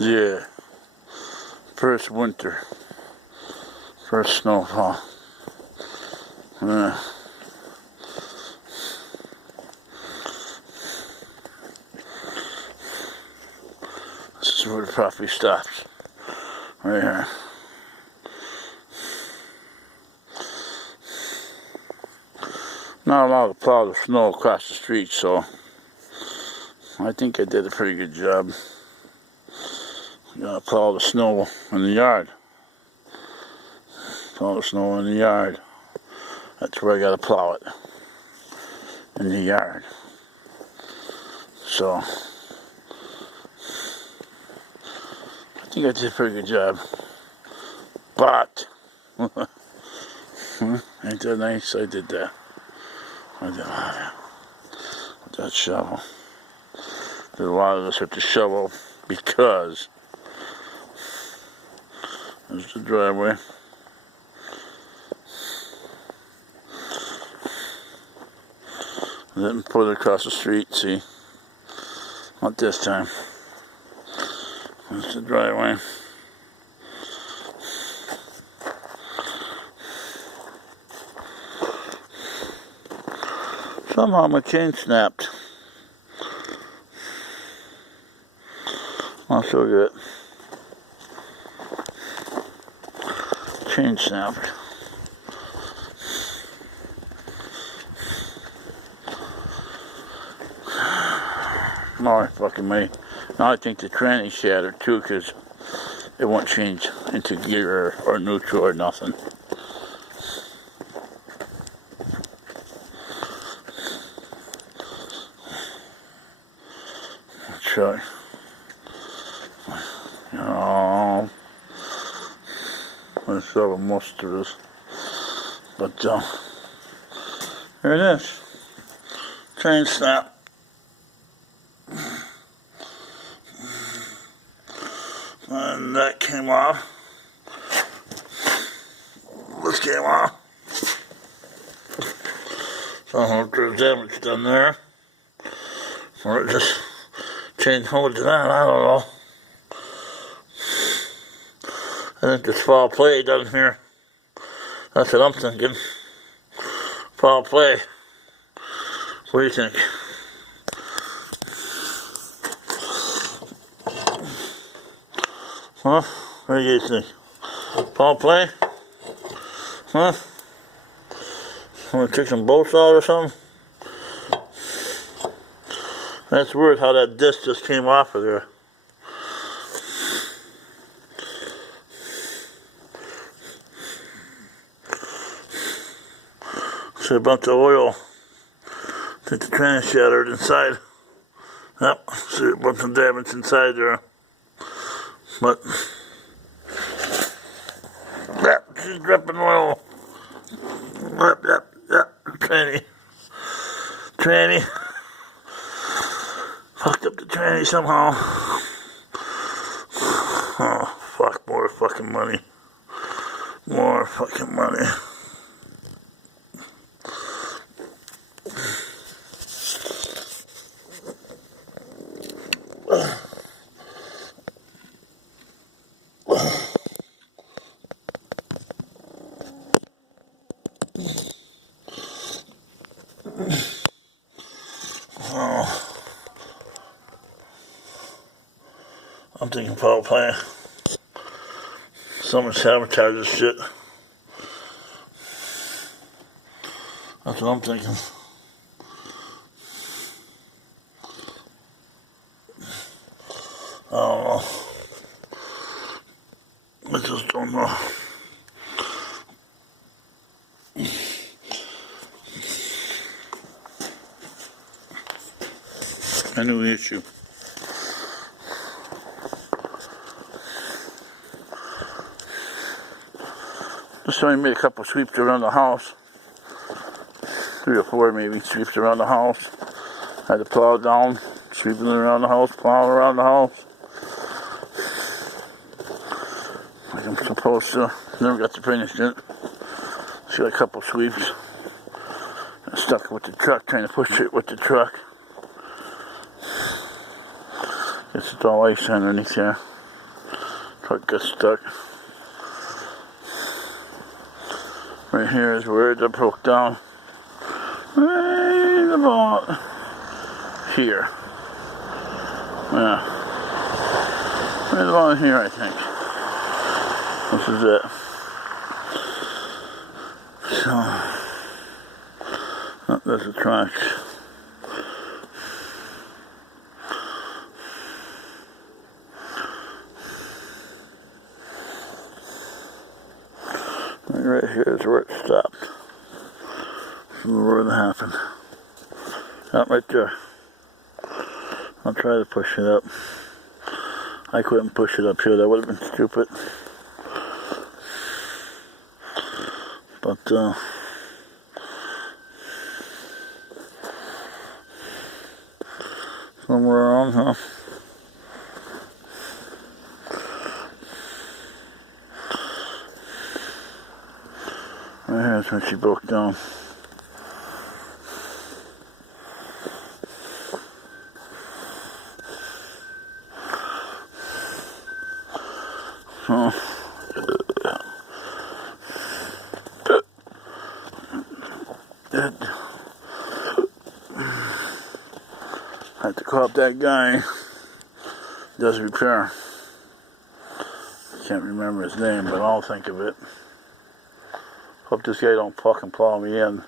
Yeah. First winter. First snowfall. This is where the property stops. Right here. Not allowed to plow the snow across the street, so I think I did a pretty good job. Gotta plow the snow in the yard. Plow the snow in the yard. That's where I gotta plow it. In the yard. So I think I did a pretty good job. But ain't that nice? I did that. I did a lot of that. With that shovel. Did a lot of this with the shovel because there's the driveway. I didn't put it across the street, see? Not this time. There's the driveway. Somehow my chain snapped. I'll show you it. Chain snapped. No, fucking me. Now I think the tranny shattered too, because it won't change into gear or neutral or nothing. Try. Oh, let's have most of this. But here it is. Chain snap. And that came off. This came off. So I don't know if there's damage done there. Or it just chain holding on, I don't know. I think there's foul play down here. That's what I'm thinking. Foul play. What do you think? Huh? What do you think? Foul play? Huh? Want to take some bolts out or something? That's weird how that disc just came off of there. See a bunch of oil. I think the tranny shattered inside. Yep, see a bunch of damage inside there. But, yep, she's dripping oil. Yep, tranny. Fucked up the tranny somehow. Oh, fuck, more fucking money. More fucking money. I'm thinking foul play. Someone sabotaged this shit. That's what I'm thinking. I don't know. I just don't know. I knew the issue. Just only made a couple sweeps around the house. 3 or 4 maybe sweeps around the house. Had to plow down, sweeping around the house, plowing around the house. Like I'm supposed to. Never got to finish it. Just got a couple sweeps. I stuck with the truck, trying to push it with the truck. Guess it's all ice underneath here. Hook got stuck. Right here is where it broke down. Right about here. Yeah. Right about here, I think. This is it. So, oh, there's the tracks. Right here is where it stopped. This is where it happened. Not right there. I'll try to push it up. I couldn't push it up here. That would have been stupid. But somewhere around, huh? Right here is when she broke down. Oh. I have to call up that guy. Does repair. Can't remember his name, but I'll think of it. Hope this guy don't fucking plow me in.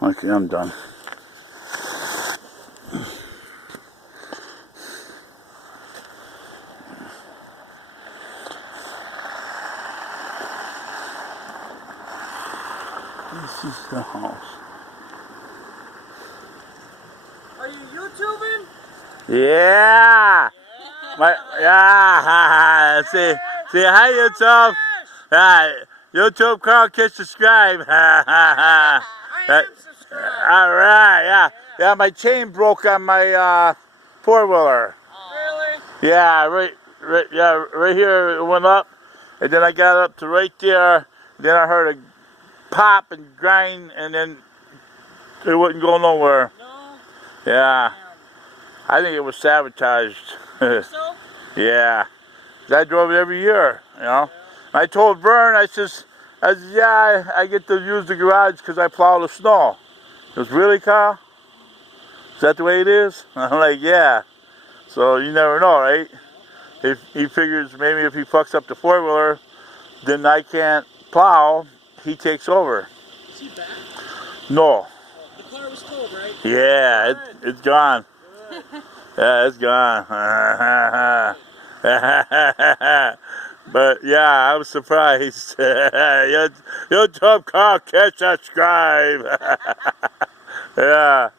Okay, I'm done. This is the house. Are you YouTubing? Yeah! Yeah! See, hi YouTube! YouTube, Carl, Kish, subscribe! I am subscribed. Alright, yeah, my chain broke on my four-wheeler. Really? Yeah, right here it went up, and then I got up to right there, then I heard a pop and grind, and then it wouldn't go nowhere. No? Yeah, I think it was sabotaged. So? Yeah, I drove it every year, you know. I told Vern, I says, yeah, I get to use the garage because I plow the snow. He goes, really, Carl? Is that the way it is? I'm like, yeah. So you never know, right? If he figures maybe if he fucks up the four-wheeler, then I can't plow, he takes over. Is he back? No. Oh, the car was towed, right? Yeah, it's gone. Good. Yeah, it's gone. But yeah, I was surprised. YouTube, Carl, Kish, subscribe. Yeah.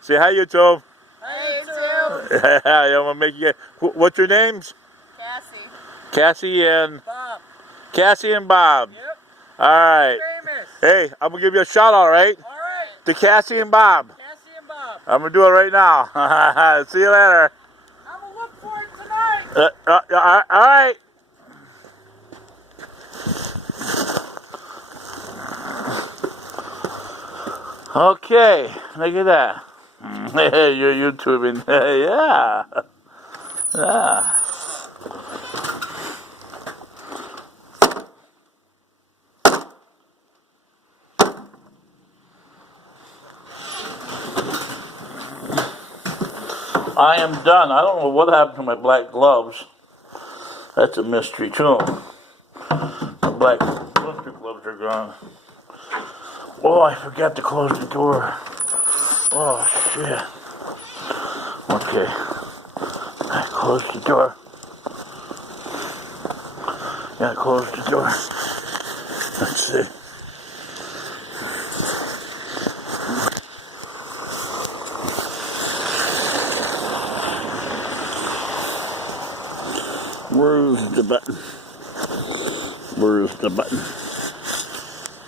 Say hi, YouTube. Hi, YouTube. Yeah, I'm gonna make you. What's your names? Cassie. Cassie and Bob. Cassie and Bob. Yep. All right. Famous. Hey, I'm gonna give you a shout out, right? All right. To Cassie and Bob. Cassie and Bob. I'm gonna do it right now. See you later. I'm gonna look for it tonight. All right. Okay, look at that. You're YouTubing. Yeah. Yeah. I am done. I don't know what happened to my black gloves. That's a mystery too. The black winter gloves are gone. Oh, I forgot to close the door. Oh, shit. Okay. I closed the door. Gotta close the door. Let's see. Where's the button? Where's the button?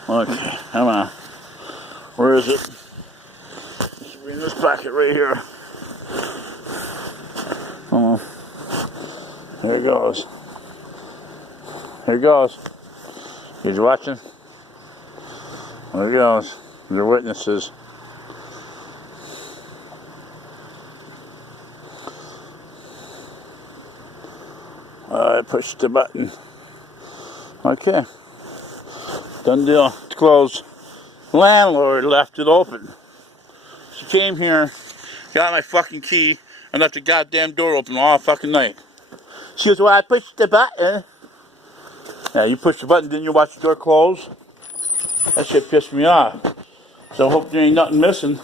Okay, come on. Where is it? It should be in this pocket right here. Come on. Here it goes. Here it goes. You watching? There it goes. They're witnesses. I pushed the button. Okay. Done deal. It's closed. Landlord left it open. She came here, got my fucking key, and left the goddamn door open all fucking night. She goes, well, I pushed the button. Yeah, you pushed the button, didn't you watch the door close? That shit pissed me off. So I hope there ain't nothing missing.